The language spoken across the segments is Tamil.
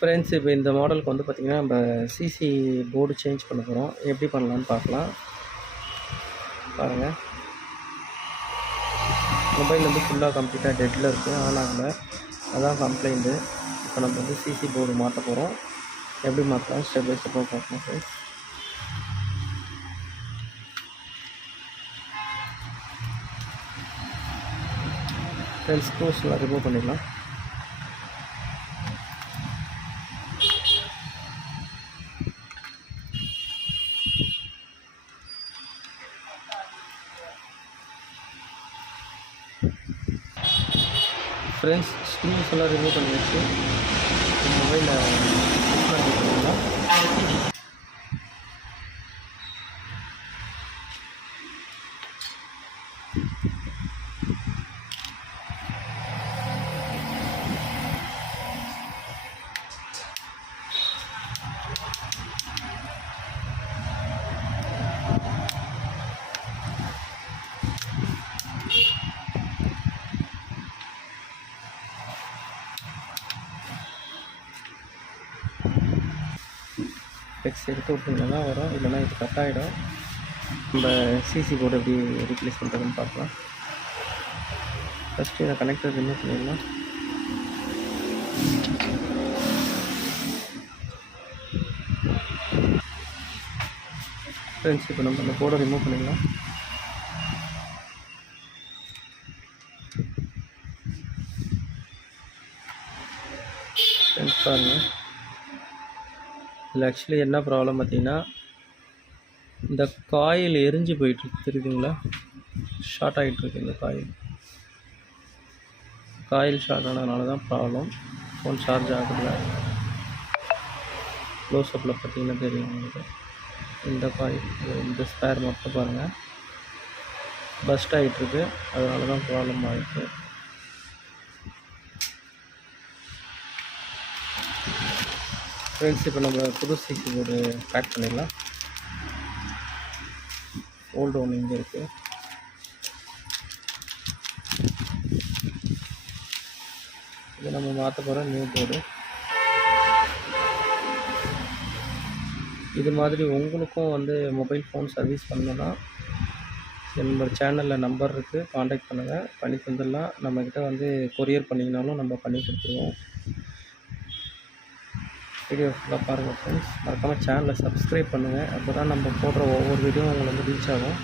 ஃப்ரெண்ட்ஸ், இப்போ இந்த மாடலுக்கு வந்து பார்த்திங்கன்னா நம்ம சிசி போர்டு சேஞ்ச் பண்ண போகிறோம். எப்படி பண்ணலான்னு பார்க்கலாம். பாருங்கள், மொபைல் வந்து ஃபுல்லாக கம்ப்ளீட்டாக டெட்டில் இருக்குது, ஆன் ஆகலை. அதான் கம்ப்ளைண்ட்டு. இப்போ நம்ம வந்து சிசி போர்டு மாற்ற போகிறோம். எப்படி மாற்றலாம் ஸ்டெப் பை ஸ்டெப்பாக பார்க்கலாம் ஃப்ரெண்ட்ஸ். ஸ்க்ரூஸ்லாம் ரிமூவ் பண்ணிடலாம். ஃப்ரெண்ட்ஸ், ஸ்க்ரூஸ் எல்லாம் ரிமூவ் பண்ணியாச்சு. மொபைலில் பண்ணிடலாம். ஃப்ளெக்ஸ் எடுத்து விட்டிங்கன்னா தான் வரும், இல்லைனா இது கட் ஆகிடும். நம்ம சிசி போர்டு எப்படி ரீப்ளேஸ் பண்ணுறதுன்னு பார்க்கலாம். ஃபஸ்ட்டு இதை கனெக்டர் ரிமூவ் பண்ணிடலாம். ஃப்ரெண்ட்ஸ், இப்போ நம்ம அந்த போர்டை ரிமூவ் பண்ணிடலாம். ஃப்ரெண்ட்ஸ் பாருங்கள், இதில் ஆக்சுவலி என்ன ப்ராப்ளம் பார்த்தீங்கன்னா, இந்த காயில் எரிஞ்சு போயிட்டுருக்கு, தெரியுதுங்களா? ஷார்ட் ஆகிட்டுருக்கு. இந்த காயில் ஷார்ட் ஆனதுனால தான் ப்ராப்ளம். ஃபோன் சார்ஜ் ஆகல. க்ளோஸ்அப்பில் பார்த்தீங்கன்னா தெரியும் உங்களுக்கு. இந்த காயில், இந்த ஸ்பேர் மட்டும் பாருங்கள், பஸ்ட் ஆகிட்டுருக்கு. அதனால தான் ப்ராப்ளம் ஆகிட்டு. ஃப்ரெண்ட்ஸ், இப்போ நம்ம புது சிசி போர்டு பேக் பண்ணிடலாம். ஓல்டு ஒன்று இங்கே இருக்குது. இது நம்ம மாற்ற போகிற நியூ போர்டு. இது மாதிரி உங்களுக்கும் வந்து மொபைல் ஃபோன் சர்வீஸ் பண்ணணுன்னா நம்ம சேனலில் நம்பர் இருக்குது, காண்டாக்ட் பண்ணுங்கள், பண்ணி தந்துடலாம். நம்மக்கிட்ட வந்து கொரியர் பண்ணிங்கனாலும் நம்ம பண்ணி கொடுத்துருவோம். வீடியோ ஃபுல்லாக பாருங்கள் ஃப்ரெண்ட்ஸ். மறக்காமல் சேனலை சப்ஸ்கிரைப் பண்ணுங்கள். அப்போ தான் நம்ம போடுற ஒவ்வொரு வீடியோவும் உங்களுக்கு வந்து ரீச் ஆகும்.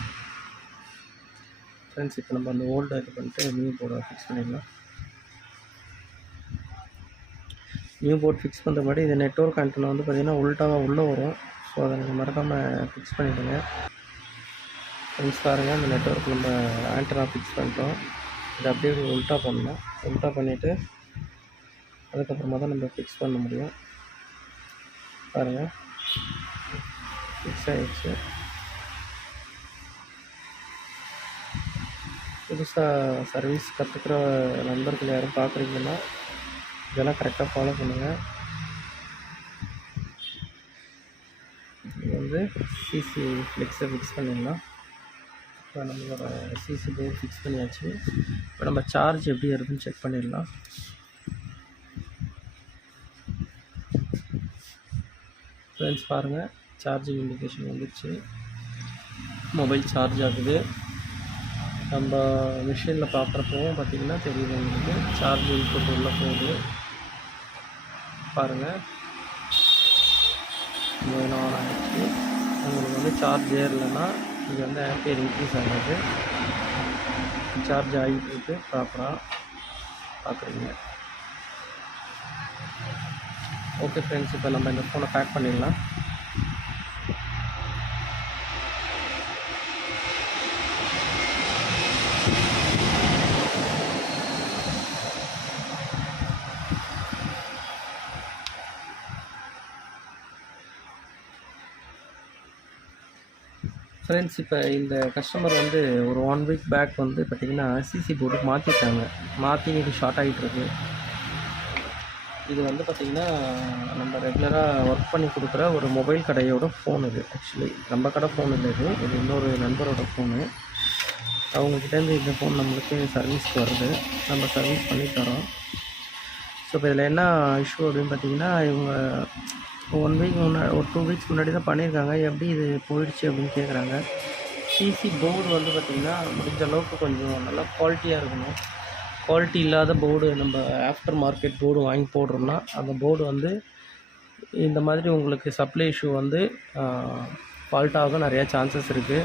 ஃப்ரெண்ட்ஸ், இப்போ நம்ம அந்த ஓல்டை இது பண்ணிட்டு நியூ போர்டை ஃபிக்ஸ் பண்ணிடலாம். நியூ போர்ட் ஃபிக்ஸ் பண்ணுற மாதிரி இது நெட்வொர்க் ஆண்டனா வந்து பார்த்திங்கன்னா உள்டாவாக உள்ளே வரும். ஸோ அதை நீங்கள் மறக்காமல் ஃபிக்ஸ் பண்ணிவிடுங்க. ஃப்ரெண்ட்ஸ் பாருங்கள், இந்த நெட்வொர்க் நம்ம ஆண்டனா ஃபிக்ஸ் பண்ணிட்டோம். இதை அப்படியே உல்ட்டா பண்ணணும். உல்ட்டா பண்ணிவிட்டு அதுக்கப்புறமா தான் நம்ம ஃபிக்ஸ் பண்ண முடியும். பாருங்கள், ஃபிக்ஸ் ஆகிடுச்சு. புதுசாக சர்வீஸ் கற்றுக்கிற நண்பர்கள் யாரும் பார்க்குறீங்கன்னா இதெல்லாம் கரெக்டாக ஃபாலோ பண்ணுங்கள். இது வந்து சிசி ஃப்ளெக்ஸை ஃபிக்ஸ் பண்ணிடலாம். இப்போ நம்மளோட சிசி போர்டு ஃபிக்ஸ் பண்ணியாச்சு. இப்போ நம்ம சார்ஜ் எப்படி இருக்குன்னு செக் பண்ணிடலாம். ஃப்ரெண்ட்ஸ் பாருங்கள், சார்ஜிங் இண்டிகேஷன் வந்துடுச்சு. மொபைல் சார்ஜ் ஆகுது. நம்ம மிஷினில் பார்க்குறப்பவும் பார்த்திங்கன்னா தெரியுது உங்களுக்கு சார்ஜ் இன்புட் உள்ளே போகுது. பாருங்கள், ஆன் ஆகிடுச்சு. உங்களுக்கு வந்து சார்ஜ் ஏறலைன்னா இது வந்து ஆம்பியர் இன்க்ரீஸ் ஆகாது. சார்ஜ் ஆகிட்டு இருக்குது, ப்ராப்பராக பார்க்குறீங்க. ஓகே ஃப்ரெண்ட்ஸ், இப்போ நம்ம இந்த ஃபோனை பேக் பண்ணிடலாம். ஃப்ரெண்ட்ஸ், இப்போ இந்த கஸ்டமர் வந்து ஒரு 1 வீக் பேக் வந்து பார்த்திங்கன்னா சிசி போர்டு மாற்றிட்டாங்க. மாற்றி இது ஷார்ட் ஆகிட்டுருக்கு. இது வந்து பார்த்திங்கன்னா நம்ம ரெகுலராக ஒர்க் பண்ணி கொடுக்குற ஒரு மொபைல் கடையோட ஃபோன் இது. ஆக்சுவலி நம்ம கடை ஃபோன் இல்லை, இது இன்னொரு நண்பரோட ஃபோனு. அவங்கக்கிட்டேருந்து இந்த ஃபோன் நம்மளுக்கு சர்வீஸ்க்கு வருது. நம்ம சர்வீஸ் பண்ணி தரோம். ஸோ இப்போ இதில் என்ன இஷ்யூ அப்படின்னு பார்த்தீங்கன்னா, இவங்க 1 வீக் முன்னாடி ஒரு 2 வீக்ஸ் முன்னாடி தான் பண்ணியிருக்காங்க. எப்படி இது போயிடுச்சு அப்படின்னு கேட்குறாங்க. பிசி போர்டு வந்து பார்த்திங்கன்னா முடிஞ்ச அளவுக்கு கொஞ்சம் நல்லா குவாலிட்டியாக இருக்கணும். குவாலிட்டி இல்லாத போர்டு நம்ம ஆஃப்டர் மார்க்கெட் போர்டு வாங்கி போடுறோம்னா அந்த போர்டு வந்து இந்த மாதிரி உங்களுக்கு சப்ளை இஷ்யூ வந்து ஃபால்ட் ஆக நிறையா சான்சஸ் இருக்குது.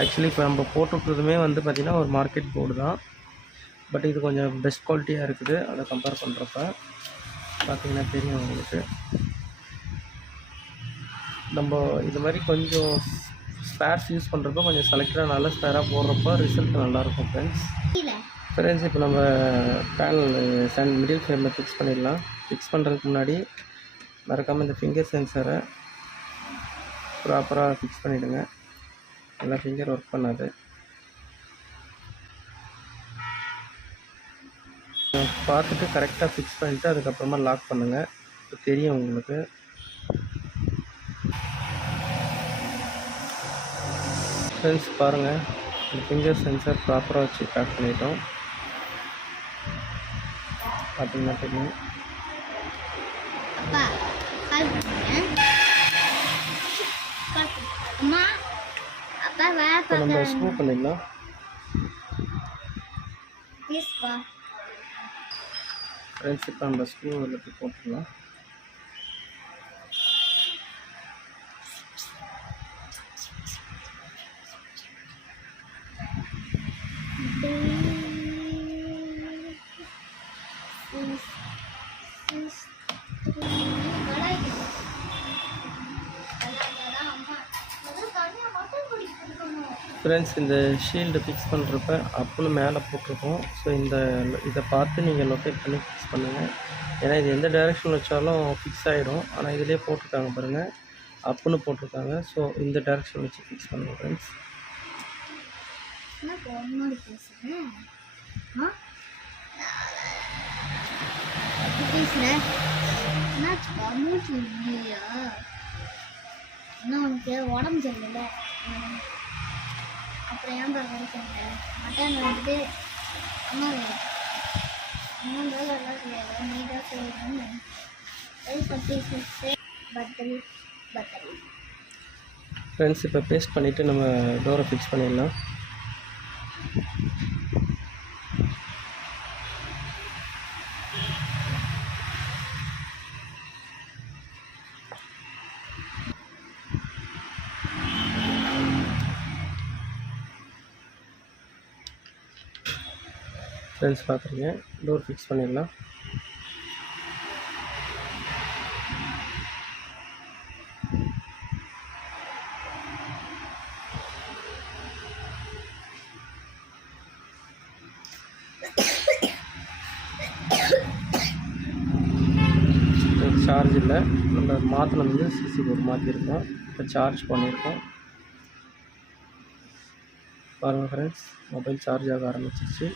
ஆக்சுவலி இப்போ நம்ம போட்டுருக்கிறதுமே வந்து பார்த்திங்கன்னா ஒரு மார்க்கெட் போர்டு தான். பட் இது கொஞ்சம் பெஸ்ட் குவாலிட்டியாக இருக்குது. அதை கம்பேர் பண்ணுறப்ப பார்த்திங்கன்னா தெரியும் உங்களுக்கு. நம்ம இது மாதிரி கொஞ்சம் ஸ்பேர்ஸ் யூஸ் பண்ணுறப்ப கொஞ்சம் செலக்டடாக நல்ல ஸ்பேராக போடுறப்ப ரிசல்ட் நல்லாயிருக்கும் ஃப்ரெண்ட்ஸ். இப்போ நம்ம பேனல் மிடில் ஃப்ரேமில் ஃபிக்ஸ் பண்ணிடலாம். ஃபிக்ஸ் பண்ணுறதுக்கு முன்னாடி மறக்காமல் இந்த ஃபிங்கர் சென்சரை ப்ராப்பராக ஃபிக்ஸ் பண்ணிவிடுங்க. எல்லா ஃபிங்கர் ஒர்க் பண்ணாது. பார்த்துட்டு கரெக்டாக ஃபிக்ஸ் பண்ணிவிட்டு அதுக்கப்புறமா லாக் பண்ணுங்கள். இப்போ தெரியும் உங்களுக்கு. ஃப்ரெண்ட்ஸ் பாருங்கள், இந்த ஃபிங்கர் சென்சர் ப்ராப்பராக வச்சு பேக் பண்ணிட்டோம். பார்த்தீங்கன்னா தெரியும். இப்போ நம்ம ஸ்க்ரூ பண்ணிடலாம். ஃப்ரெண்ட்ஸ் இப்போ நம்ம ஸ்க்ரூ எல்லாத்தையும் போட்டுடலாம். ஃப்ரெண்ட்ஸ் இந்த ஷீல்டு ஃபிக்ஸ் பண்ணுறப்ப அப்புன்னு மேலே போட்டிருக்கோம். ஸோ இதை பார்த்து நீங்கள் லொக்கேட் பண்ணி ஃபிக்ஸ் பண்ணுங்கள். ஏன்னா இது எந்த டைரெக்ஷன் வச்சாலும் ஃபிக்ஸ் ஆகிடும். ஆனால் இதிலே போட்டிருக்காங்க பாருங்கள், அப்புன்னு போட்டிருக்காங்க. ஸோ இந்த டைரெக்ஷன் வச்சு ஃபிக்ஸ் பண்ணுங்கள் ஃப்ரெண்ட்ஸ். உடம்பு சரியில்லை, அப்புறம் ஏன் மட்டன் வந்துட்டு அம்மா வேலை எல்லாம் செய்யாது, நீட்டாக செய்யணும். பத்தல் ஃப்ரெண்ட்ஸ் இப்போ பேஸ்ட் பண்ணிவிட்டு நம்ம டோரை ஃபிக்ஸ் பண்ணிடலாம். ஃப்ரெண்ட்ஸ் பார்க்குறீங்க, டோர் ஃபிக்ஸ் பண்ணிடலாம். சார்ஜ் இல்லை, நம்ம மாற்றின வந்து சிசி போர்டு மாற்றிருக்கோம். இப்போ சார்ஜ் பண்ணியிருக்கோம். பாருங்கள் ஃப்ரெண்ட்ஸ், மொபைல் சார்ஜ் ஆக ஆரம்பிச்சிருச்சு.